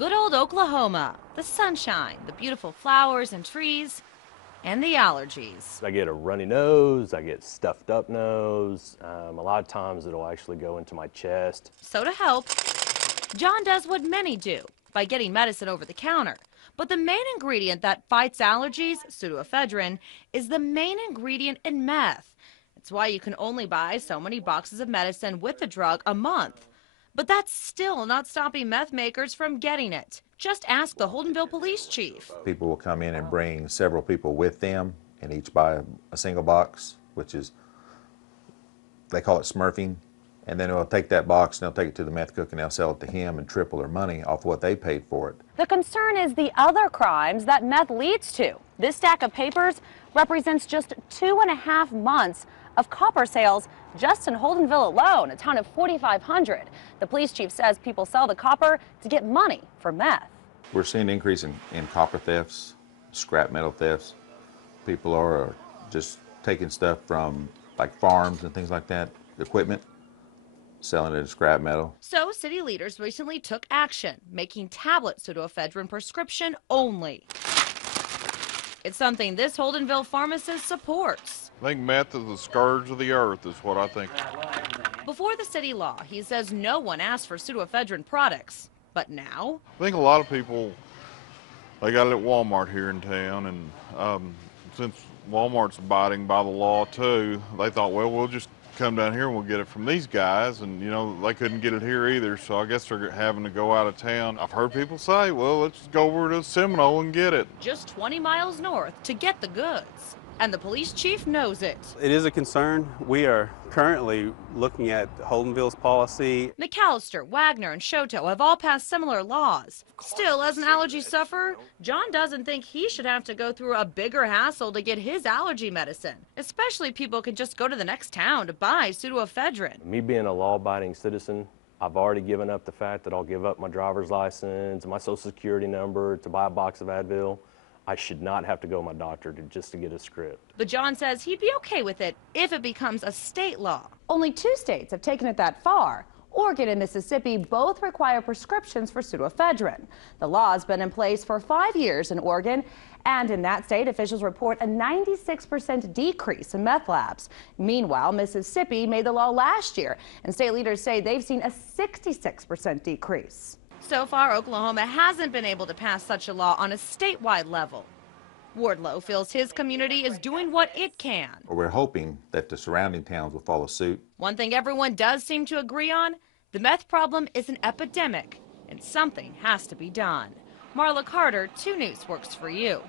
Good old Oklahoma, the sunshine, the beautiful flowers and trees, and the allergies. I get a runny nose, I get stuffed up nose. A lot of times it'll actually go into my chest. So to help, John does what many do by getting medicine over the counter. But the main ingredient that fights allergies, pseudoephedrine, is the main ingredient in meth. It's why you can only buy so many boxes of medicine with the drug a month. But that's still not stopping meth makers from getting it. Just ask the Holdenville police chief. People will come in and bring several people with them and each buy a single box, which is, they call it smurfing. And then they'll take that box and they'll take it to the meth cook and they'll sell it to him and triple their money off what they paid for it. The concern is the other crimes that meth leads to. This stack of papers represents just 2.5 months of copper sales just in Holdenville alone, a town of 4,500. The police chief says people sell the copper to get money for meth. We're seeing an increase in copper thefts, scrap metal thefts. People are just taking stuff from like farms and things like that, equipment, selling it as scrap metal. So city leaders recently took action, making tablet pseudoephedrine prescription only. It's something this Holdenville pharmacist supports. I think meth is the scourge of the earth is what I think. Before the city law, he says no one asked for pseudoephedrine products. But now? I think a lot of people, they got it at Walmart here in town, and since Walmart's abiding by the law too, they thought, well, we'll just come down here and we'll get it from these guys, and you know, they couldn't get it here either, so I guess they're having to go out of town. I've heard people say, well, let's go over to Seminole and get it. Just 20 miles north to get the goods. And the police chief knows it. It is a concern. We are currently looking at Holdenville's policy. McAllister, Wagner, and Shoto have all passed similar laws. Still, as an allergy sufferer, John doesn't think he should have to go through a bigger hassle to get his allergy medicine. Especially people can just go to the next town to buy pseudoephedrine. Me being a law-abiding citizen, I've already given up the fact that I'll give up my driver's license, my social security number to buy a box of Advil. I should not have to go to my doctor just to get a script. But John says he'd be okay with it if it becomes a state law. Only 2 states have taken it that far. Oregon and Mississippi both require prescriptions for pseudoephedrine. The law has been in place for 5 years in Oregon, and in that state, officials report a 96% decrease in meth labs. Meanwhile, Mississippi made the law last year, and state leaders say they've seen a 66% decrease. So far, Oklahoma hasn't been able to pass such a law on a statewide level. Wardlow feels his community is doing what it can. We're hoping that the surrounding towns will follow suit. One thing everyone does seem to agree on, the meth problem is an epidemic, and something has to be done. Marla Carter, 2 News works for you.